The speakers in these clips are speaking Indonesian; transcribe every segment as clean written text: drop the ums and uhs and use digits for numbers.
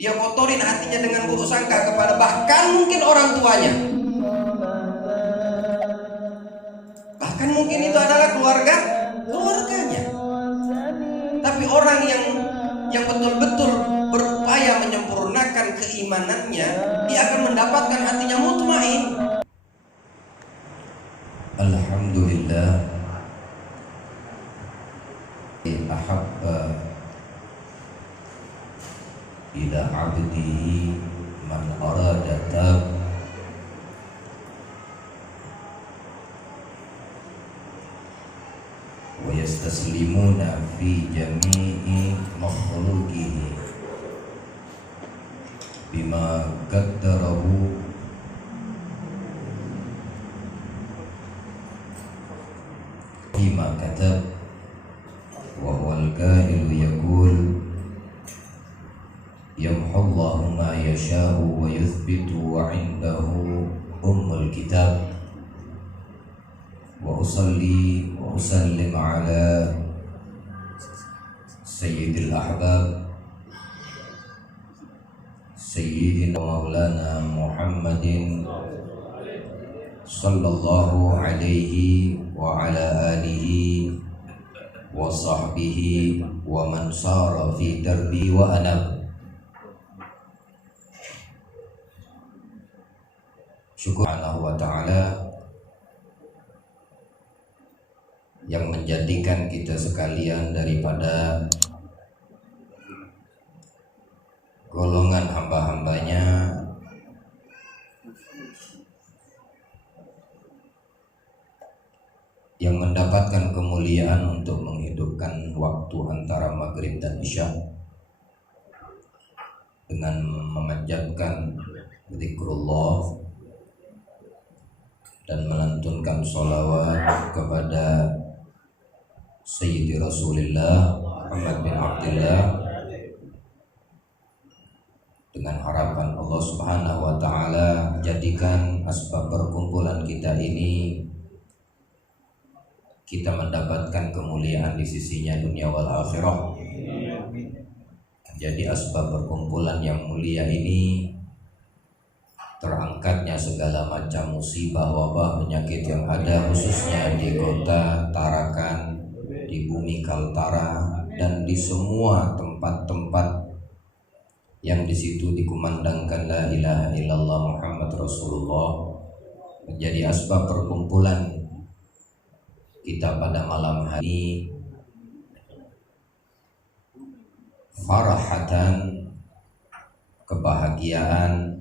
Dia kotorin hatinya dengan buruk sangka kepada bahkan mungkin orang tuanya. Bahkan mungkin itu adalah keluarganya. Tapi orang yang betul-betul berupaya menyempurnakan keimanannya, dia akan mendapatkan hatinya mutmain. Alhamdulillah, ahabba ila abdihi man arada tab wa yastaslimuna fi jami'i makhluqihi bima qaddarahu bima katab wa huwal qailu yaqul yamhullahu ma yasha'u wa yuthbitu wa 'indahu ummul kitab. Wa usalli wa usallim ala sayyidil ahbab sayyidina maulana Muhammadin sallallahu alaihi wa ala alihi wa sahbihi wa man sara fi darbi wa anab. Syukur Subhanahu wa ta'ala yang menjadikan kita sekalian daripada golongan hamba-hambanya yang mendapatkan kemuliaan untuk menghidupkan waktu antara maghrib dan isya dengan memanjatkan zikrullah dan melantunkan sholawat kepada Sayyidi Rasulullah Muhammad bin Abdullah, dengan harapan Allah Subhanahu wa ta'ala jadikan asbab perkumpulan kita ini kita mendapatkan kemuliaan di sisinya dunia wal akhirah. Jadi asbab perkumpulan yang mulia ini terangkatnya segala macam musibah, wabah, penyakit yang ada khususnya di kota Tarakan, di bumi Kaltara, dan di semua tempat-tempat yang di situ dikumandangkan la ilaha illallah Muhammad Rasulullah, menjadi asbab perkumpulan kita pada malam hari farahatan, kebahagiaan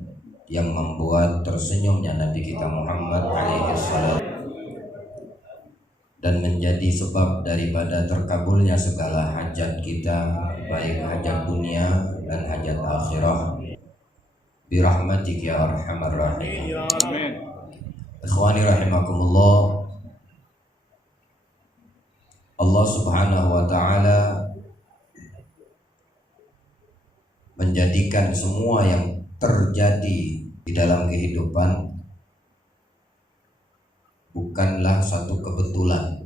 yang membuat tersenyumnya Nabi kita Muhammad alaihi salam, dan menjadi sebab daripada terkabulnya segala hajat kita, baik hajat dunia dan hajat akhirah, birahmatika ya arhamar rahimin. Ikhwani rahimakumullah, Allah Subhanahu wa ta'ala menjadikan semua yang terjadi di dalam kehidupan bukanlah satu kebetulan,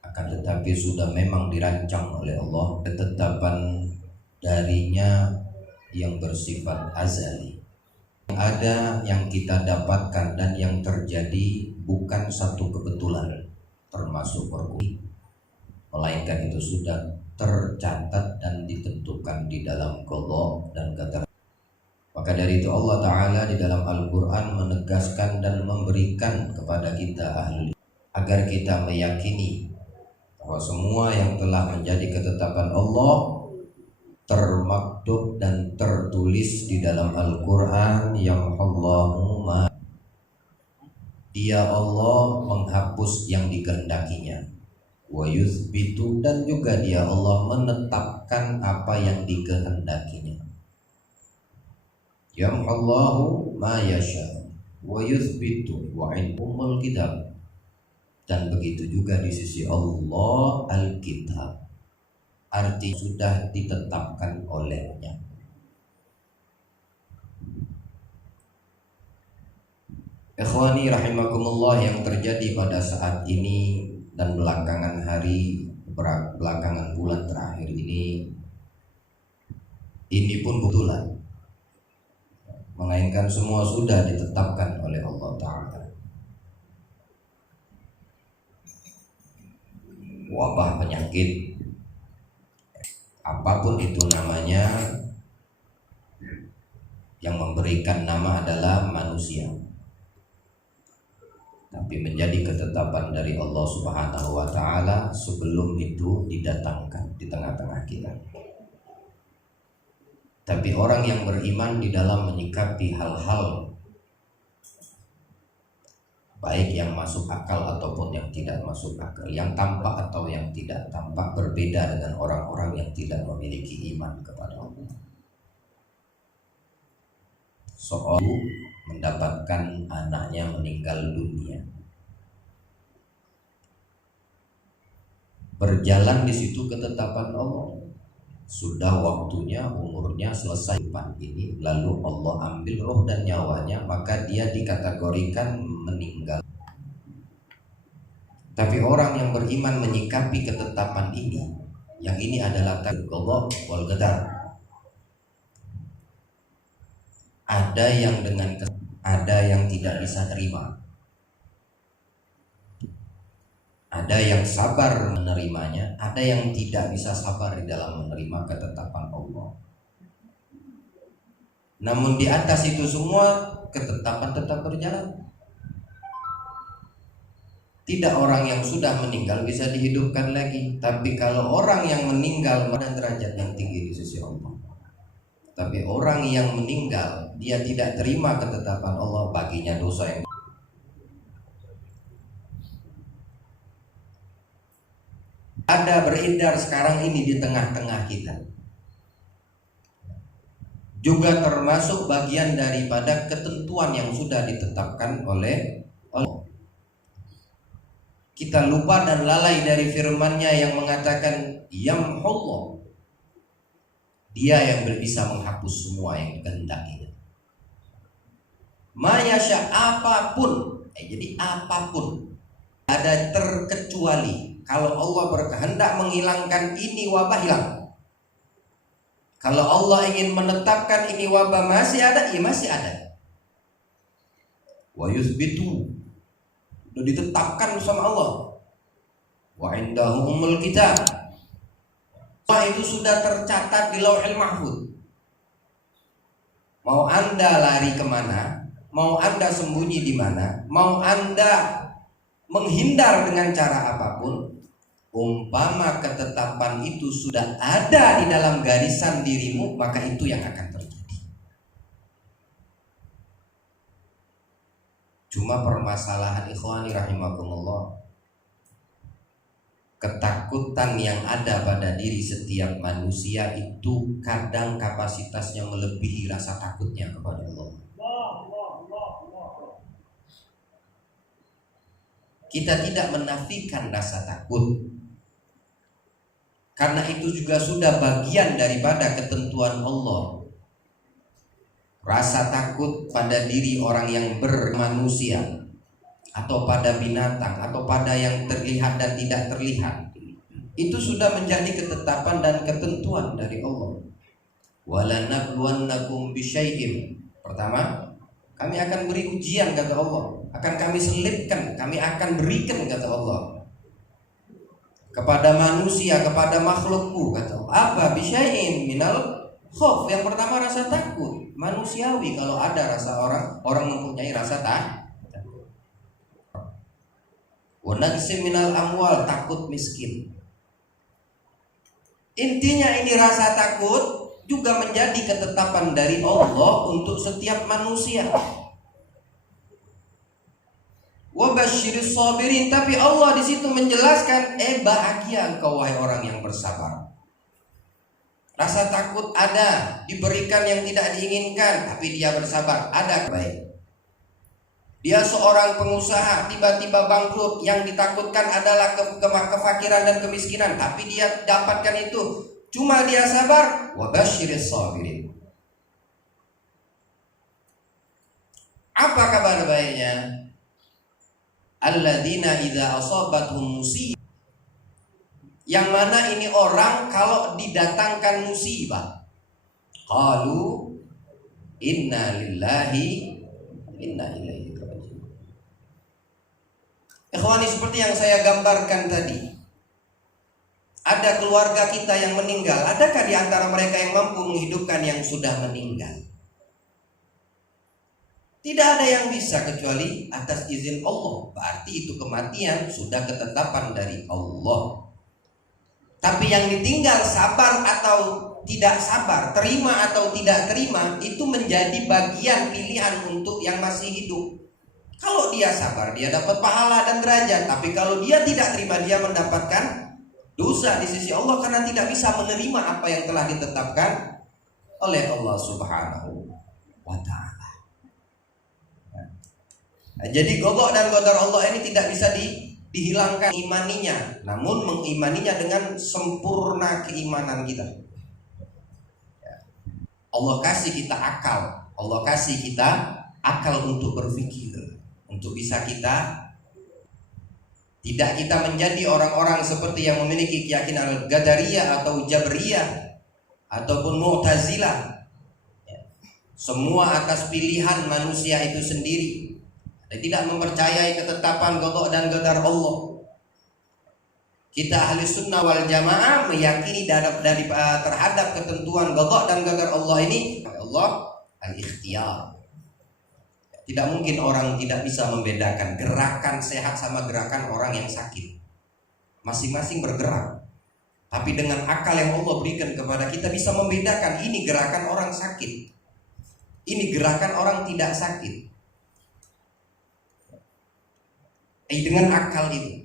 akan tetapi sudah memang dirancang oleh Allah, ketetapan darinya yang bersifat azali. Yang ada yang kita dapatkan dan yang terjadi bukan satu kebetulan, termasuk perkuri, melainkan itu sudah tercatat dan ditentukan di dalam qadha dan qadar. Maka dari itu Allah Ta'ala di dalam Al-Quran menegaskan dan memberikan kepada kita ahli agar kita meyakini bahwa semua yang telah menjadi ketetapan Allah termaktub dan tertulis di dalam Al-Quran. Yang Allahumma, Dia Allah menghapus yang dikehendakinya, wa yuthbitu, dan juga Dia Allah menetapkan apa yang dikehendakinya. Yamhullahu ma yasha wa yuthbitu wa 'indahul kitab, dan begitu juga di sisi Allah Al-Kitab, arti sudah ditetapkan olehnya. Ikhwani rahimakumullah, yang terjadi pada saat ini dan belakangan hari, belakangan bulan terakhir ini Ini pun kebetulan, melainkan semua sudah ditetapkan oleh Allah Ta'ala. Wabah, penyakit, apapun itu namanya, yang memberikan nama adalah manusia, tapi menjadi ketetapan dari Allah Subhanahu wa Ta'ala sebelum itu didatangkan di tengah-tengah kita. Tapi orang yang beriman di dalam menyikapi hal-hal baik yang masuk akal ataupun yang tidak masuk akal, yang tampak atau yang tidak tampak, berbeda dengan orang-orang yang tidak memiliki iman kepada Allah. Soal mendapatkan anaknya meninggal dunia, berjalan di situ ketetapan Allah. Sudah waktunya, umurnya selesai ini, lalu Allah ambil roh dan nyawanya, maka dia dikategorikan meninggal. Tapi orang yang beriman menyikapi ketetapan ini, yang ini adalah qada wal qadar. Ada yang ada yang tidak bisa terima, ada yang sabar menerimanya, ada yang tidak bisa sabar di dalam menerima ketetapan Allah. Namun di atas itu semua ketetapan tetap berjalan. Tidak orang yang sudah meninggal bisa dihidupkan lagi, tapi kalau orang yang meninggal pada derajat yang tinggi di sisi Allah. Tapi orang yang meninggal dia tidak terima ketetapan Allah, baginya dosa yang ada beredar sekarang ini di tengah-tengah kita, juga termasuk bagian daripada ketentuan yang sudah ditetapkan oleh Allah. Kita lupa dan lalai dari firman-Nya yang mengatakan yamhullah, dia yang bisa menghapus semua yang dikehendakinya. Ma yasha, apapun, jadi apapun, ada terkecuali. Kalau Allah berkehendak menghilangkan ini wabah, hilang. Kalau Allah ingin menetapkan ini wabah masih ada, ya masih ada. Wa yuthbitu, sudah ditetapkan sama Allah. Wa indahu ummul kitab, semua itu sudah tercatat di Lauhil Mahfuz. Mau Anda lari kemana, mau Anda sembunyi di mana, mau Anda menghindar dengan cara apapun, umpama ketetapan itu sudah ada di dalam garisan dirimu, maka itu yang akan terjadi. Cuma permasalahan ikhwani rahimakumullah, ketakutan yang ada pada diri setiap manusia itu kadang kapasitasnya melebihi rasa takutnya kepada Allah. Kita tidak menafikan rasa takut, karena itu juga sudah bagian daripada ketentuan Allah. Rasa takut pada diri orang yang bermanusia, atau pada binatang, atau pada yang terlihat dan tidak terlihat, itu sudah menjadi ketetapan dan ketentuan dari Allah. Walanabluwannakum bisyai'in. Pertama, kami akan beri ujian, kata Allah. Akan kami selipkan, kami akan berikan, kata Allah, kepada manusia, kepada makhlukku, kata Allah. Apa? Bisyai'in minal khauf. Yang pertama rasa takut manusiawi. Kalau ada rasa orang mempunyai rasa takut. Wa naqsim minal amwal, takut miskin. Intinya ini rasa takut juga menjadi ketetapan dari Allah untuk setiap manusia. Wa basyiris sabirin, tapi Allah di situ menjelaskan, bahagia engkau wahai orang yang bersabar. Rasa takut ada, diberikan yang tidak diinginkan, tapi dia bersabar, ada baik. Dia seorang pengusaha, tiba-tiba bangkrut, yang ditakutkan adalah kefakiran dan kemiskinan, tapi dia dapatkan itu, cuma dia sabar. Wa basyiris sabirin. Apa kabar baiknya? Alladzina idza asabathum musibah, yang mana ini orang kalau didatangkan musibah, qalu inna lillahi inna ilaihi raji'un. Ikhwani, seperti yang saya gambarkan tadi, ada keluarga kita yang meninggal. Adakah di antara mereka yang mampu menghidupkan yang sudah meninggal? Tidak ada yang bisa kecuali atas izin Allah. Berarti itu kematian sudah ketetapan dari Allah. Tapi yang ditinggal sabar atau tidak sabar, terima atau tidak terima, itu menjadi bagian pilihan untuk yang masih hidup. Kalau dia sabar, dia dapat pahala dan derajat. Tapi kalau dia tidak terima, dia mendapatkan dosa di sisi Allah karena tidak bisa menerima apa yang telah ditetapkan oleh Allah Subhanahu wa ta'ala. Nah, jadi qada dan qadar Allah ini tidak bisa dihilangkan imaninya, namun mengimaninya dengan sempurna keimanan kita. Allah kasih kita akal, Allah kasih kita akal untuk berpikir, untuk bisa tidak kita menjadi orang-orang seperti yang memiliki keyakinan Al-Qadariyah atau Jabriyah ataupun Mu'tazilah. Semua atas pilihan manusia itu sendiri. Dan tidak mempercayai ketetapan qada dan qadar Allah. Kita ahli sunnah wal jamaah meyakini terhadap ketentuan qada dan qadar Allah ini, Allah al-ikhtiyar. Tidak mungkin orang tidak bisa membedakan gerakan sehat sama gerakan orang yang sakit. Masing-masing bergerak. Tapi dengan akal yang Allah berikan kepada kita bisa membedakan ini gerakan orang sakit, ini gerakan orang tidak sakit. Dengan akal itu.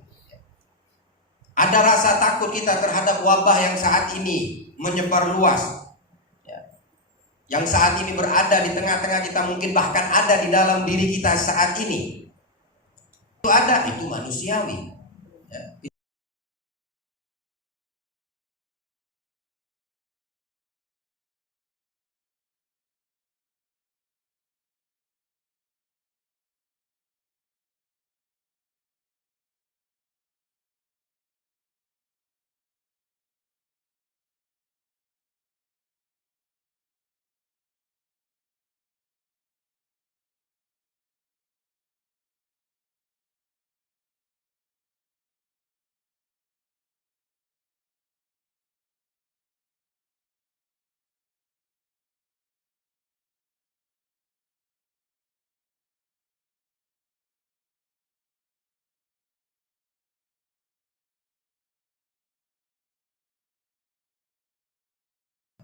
Ada rasa takut kita terhadap wabah yang saat ini menyebar luas. Yang saat ini berada di tengah-tengah kita, mungkin bahkan ada di dalam diri kita saat ini. Itu ada, itu manusiawi.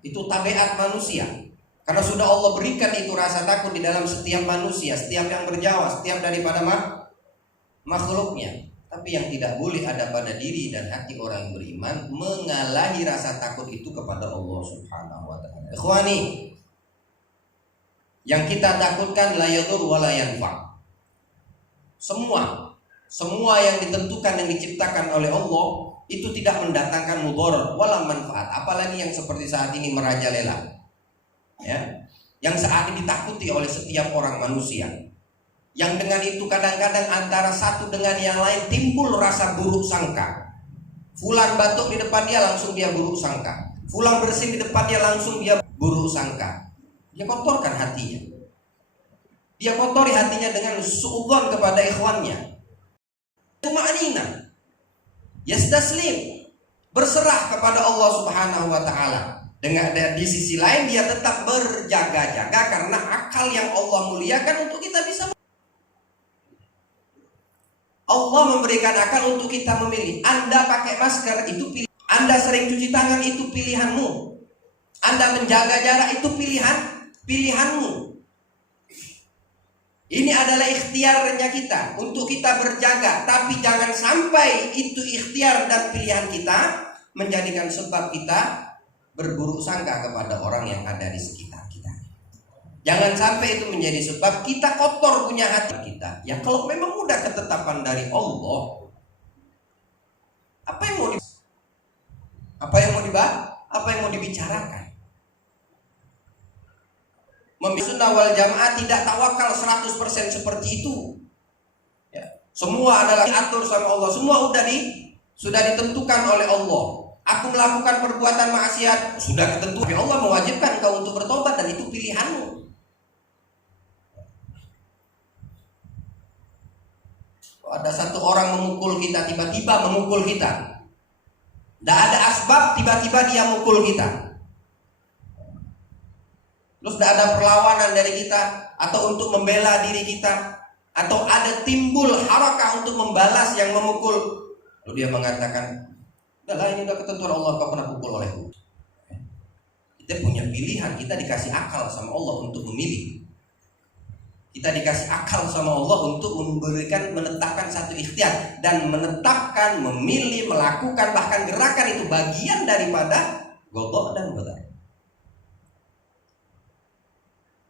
Itu tabiat manusia. Karena sudah Allah berikan itu rasa takut di dalam setiap manusia, setiap yang berjawa, setiap daripada makhluknya. Tapi yang tidak boleh ada pada diri dan hati orang yang beriman mengalahi rasa takut itu kepada Allah Subhanahu wa ta'ala. Ikhwani, yang kita takutkan la yadur wa la yanfa. Semua yang ditentukan yang diciptakan oleh Allah itu tidak mendatangkan mudarat wala manfaat, apalagi yang seperti saat ini merajalela. Ya, yang saat ini ditakuti oleh setiap orang manusia. Yang dengan itu kadang-kadang antara satu dengan yang lain timbul rasa buruk sangka. Fulan batuk di depan dia langsung dia buruk sangka. Fulan bersin di depan dia langsung dia buruk sangka. Dia kotorkan hatinya. Dia kotori hatinya dengan suudzon kepada ikhwannya. Tuma'nina, yastaslim, berserah kepada Allah Subhanahu wa ta'ala. Dengan di sisi lain dia tetap berjaga-jaga karena akal yang Allah muliakan untuk kita bisa. Allah memberikan akal untuk kita memilih. Anda pakai masker itu pilihan. Anda sering cuci tangan itu pilihanmu. Anda menjaga jarak itu pilihanmu. Ini adalah ikhtiarnya kita untuk kita berjaga. Tapi jangan sampai itu ikhtiar dan pilihan kita menjadikan sebab kita berburuk sangka kepada orang yang ada di sekitar kita. Jangan sampai itu menjadi sebab kita kotor punya hati kita. Ya kalau memang udah ketetapan dari Allah, apa yang mau dibahas? Apa yang mau dibicarakan? Sunnah wal jamaah tidak tawakal 100% seperti itu. Ya. Semua adalah diatur sama Allah. Semua sudah ditentukan oleh Allah. Aku melakukan perbuatan maksiat, sudah ketentuan Allah mewajibkan kau untuk bertobat dan itu pilihanmu. Ada satu orang memukul kita, tiba-tiba memukul kita. Tidak ada asbab, tiba-tiba dia mukul kita. Terus tidak ada perlawanan dari kita atau untuk membela diri kita, atau ada timbul harakah untuk membalas yang memukul. Lalu dia mengatakan, udahlah ini udah ketentuan Allah, kau pernah pukul olehku. Kita punya pilihan, kita dikasih akal sama Allah untuk memilih. Kita dikasih akal sama Allah untuk menetapkan satu ikhtiar. Dan menetapkan, memilih, melakukan, bahkan gerakan itu bagian daripada qada dan qadar.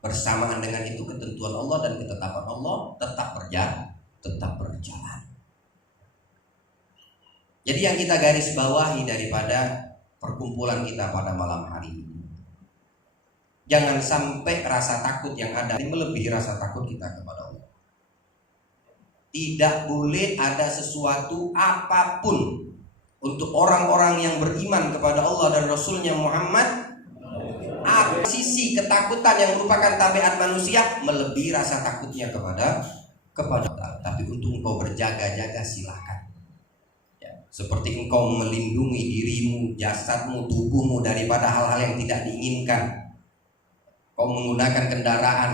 Bersamaan dengan itu ketentuan Allah dan ketetapan Allah tetap berjalan. Jadi yang kita garis bawahi daripada perkumpulan kita pada malam hari ini, jangan sampai rasa takut yang ada melebihi rasa takut kita kepada Allah. Tidak boleh ada sesuatu apapun untuk orang-orang yang beriman kepada Allah dan Rasulnya Muhammad, sisi ketakutan yang merupakan tabiat manusia melebihi rasa takutnya kepada Allah. Tapi untuk engkau berjaga-jaga silakan. Seperti engkau melindungi dirimu, jasadmu, tubuhmu daripada hal-hal yang tidak diinginkan. Kau menggunakan kendaraan,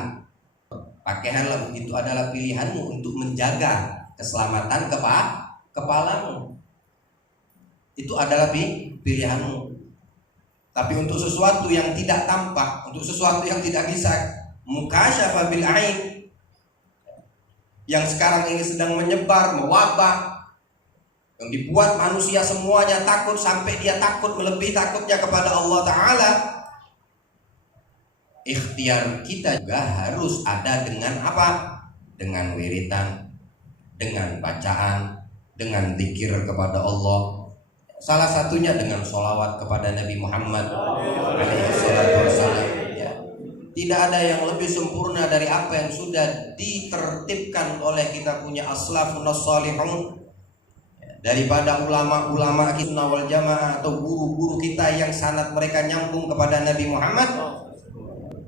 pakai helm, itu adalah pilihanmu untuk menjaga keselamatan kepalamu. Itu adalah pilihanmu. Tapi untuk sesuatu yang tidak tampak, untuk sesuatu yang tidak bisa mukasyafa bil ain, yang sekarang ini sedang menyebar, mewabah, yang dibuat manusia semuanya takut sampai dia takut melebihi takutnya kepada Allah Ta'ala. Ikhtiar kita juga harus ada dengan apa? Dengan wiridan, dengan bacaan, dengan zikir kepada Allah. Salah satunya dengan sholawat kepada Nabi Muhammad SAW. Ya. Tidak ada yang lebih sempurna dari apa yang sudah ditertibkan oleh kita punya aslafun salihun, daripada ulama-ulama sunnah wal jamaah atau guru-guru kita yang sanad mereka nyambung kepada Nabi Muhammad.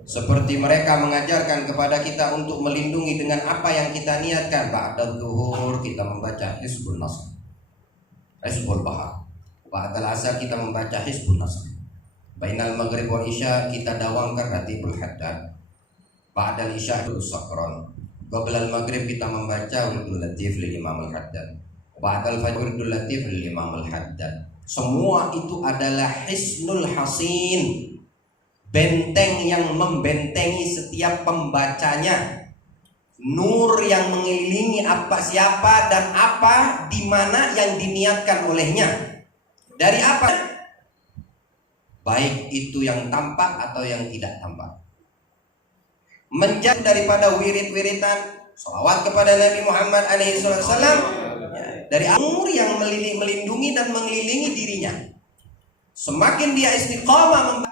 Seperti mereka mengajarkan kepada kita untuk melindungi dengan apa yang kita niatkan. Ba'da zuhur kita membaca Hizbun Nasr, Hizbul Bahar. Ba'dal asar kita membaca Hizbun Nasr. Bainal maghrib wal isya kita dawamkan Ratibul Haddad. Ba'dal isya Sakron. Qablal maghrib kita membaca Wirdul Latif lil Imam Al-Haddad. Ba'dal fajr Wirdul Latif lil Imam Al-Haddad. Semua itu adalah hisnul hasin, benteng yang membentengi setiap pembacanya, nur yang mengelilingi apa, siapa dan apa, di mana yang diniatkan olehnya. Dari apa? Baik itu yang tampak atau yang tidak tampak. Menjauh daripada wirid-wiridan, sholawat kepada Nabi Muhammad SAW, dari nur yang melindungi dan mengelilingi dirinya. Semakin dia istiqamah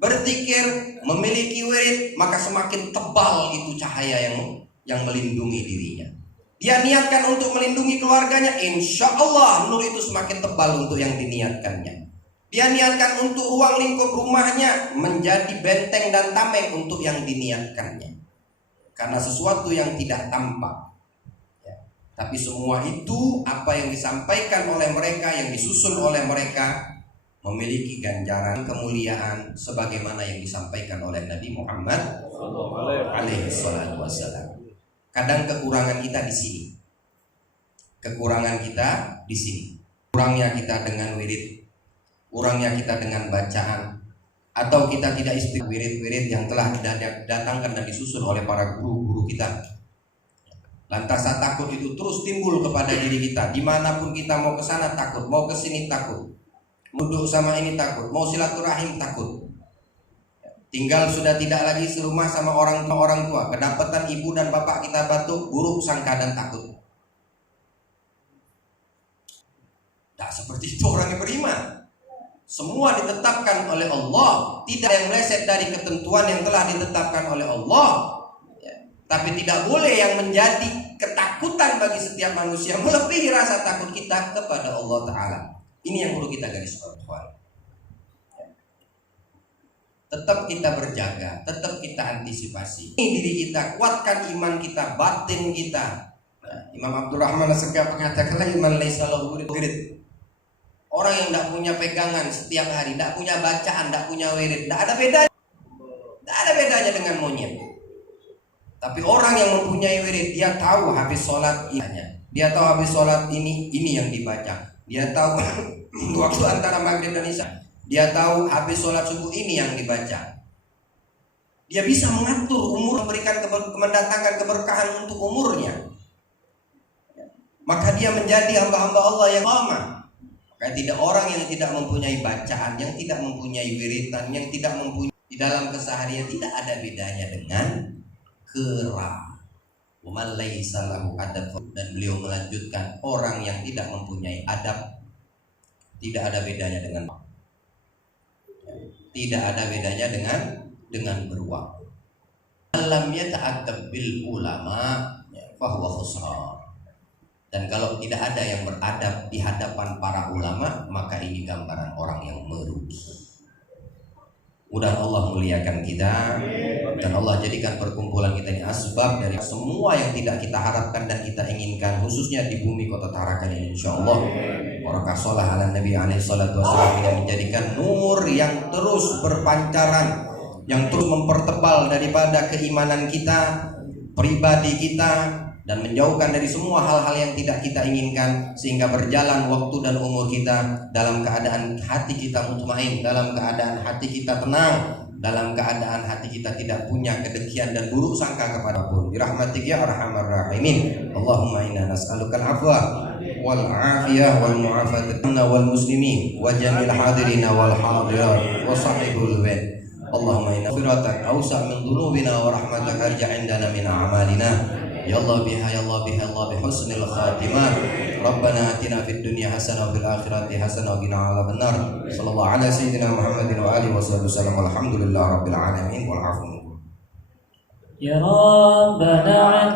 berzikir, memiliki wirid, maka semakin tebal itu cahaya yang melindungi dirinya. Dia niatkan untuk melindungi keluarganya, insya Allah nur itu semakin tebal untuk yang diniatkannya. Dia niatkan untuk ruang lingkup rumahnya menjadi benteng dan tameng untuk yang diniatkannya. Karena sesuatu yang tidak tampak, ya. Tapi semua itu apa yang disampaikan oleh mereka, yang disusun oleh mereka, memiliki ganjaran kemuliaan sebagaimana yang disampaikan oleh Nabi Muhammad SAW. Kadang kekurangan kita di sini. Kekurangan kita di sini. Kurangnya kita dengan wirid, kurangnya kita dengan bacaan, atau kita tidak istiqomah wirid-wirid yang telah didatangkan dan disusun oleh para guru-guru kita. Lantas takut itu terus timbul kepada diri kita. Dimanapun kita mau ke sana takut, mau ke sini takut, duduk sama ini takut, mau silaturahim takut. Tinggal sudah tidak lagi serumah sama orang tua, kedapatan ibu dan bapak kita batuk, buruk sangka dan takut. Tak seperti itu orang yang beriman. Semua ditetapkan oleh Allah, tidak yang meleset dari ketentuan yang telah ditetapkan oleh Allah. Tapi tidak boleh yang menjadi ketakutan bagi setiap manusia melebihi rasa takut kita kepada Allah Ta'ala. Ini yang perlu kita garis bawahi. tetap kita berjaga, tetap kita antisipasi. Ini diri kita, kuatkan iman kita, batin kita. Nah, Imam Abdurrahman As-Segaf mengatakan iman laisa lahu wirid. Orang yang tidak punya pegangan setiap hari, tidak punya bacaan, tidak punya wirid, tidak ada bedanya. Tidak ada bedanya dengan monyet. Tapi orang yang mempunyai wirid, dia tahu habis sholat ini, dia tahu habis sholat ini yang dibaca. Dia tahu waktu antara maghrib dan isya. Dia tahu habis sholat subuh ini yang dibaca. Dia bisa mengatur umur, memberikan mendatangkan keberkahan untuk umurnya. Maka dia menjadi hamba-hamba Allah yang lama. Maka tidak orang yang tidak mempunyai bacaan, yang tidak mempunyai wiritan, yang tidak mempunyai di dalam keseharian, tidak ada bedanya dengan kera. Waman laisa lahu adab. Dan beliau melanjutkan, orang yang tidak mempunyai adab tidak ada bedanya dengan beruang. Lam yata'addab bil ulama fahuwa khusran. Dan kalau tidak ada yang beradab di hadapan para ulama, maka ini gambaran orang yang merugi. Mudah Allah muliakan kita, dan Allah jadikan perkumpulan kita ini asbab dari semua yang tidak kita harapkan dan kita inginkan, khususnya di bumi Kota Tarakan ini, insyaallah. Barakah sholah ala Nabi alaihi salatu wasallam, yang menjadikan nur yang terus berpancaran, yang terus mempertebal daripada keimanan kita, pribadi kita, dan menjauhkan dari semua hal-hal yang tidak kita inginkan, sehingga berjalan waktu dan umur kita dalam keadaan hati kita mutmain, dalam keadaan hati kita tenang, dalam keadaan hati kita tidak punya kedengkian dan buruk sangka kepada pun. Birahmatik ya arhamar rahimin. Allahumma inna nas'alukal afwa wal afiyah wal mu'afat wal muslimin wa jamil hadirin wal hadirat wa sahibul wad. Allahumma inna firatak awsa' min dhunubina wa rahmatak arja' indana min a'malina. Ya Allah biha ya Allah biha Allah bihusnil khatimah. Rabbana atina fid dunya hasanah wa fil akhirati hasanah wa qina adzabannar. Sallallahu ala sayyidina Muhammadin wa alihi wasallam. Alhamdulillah rabbil alamin wal 'afwu. Ya Rabbana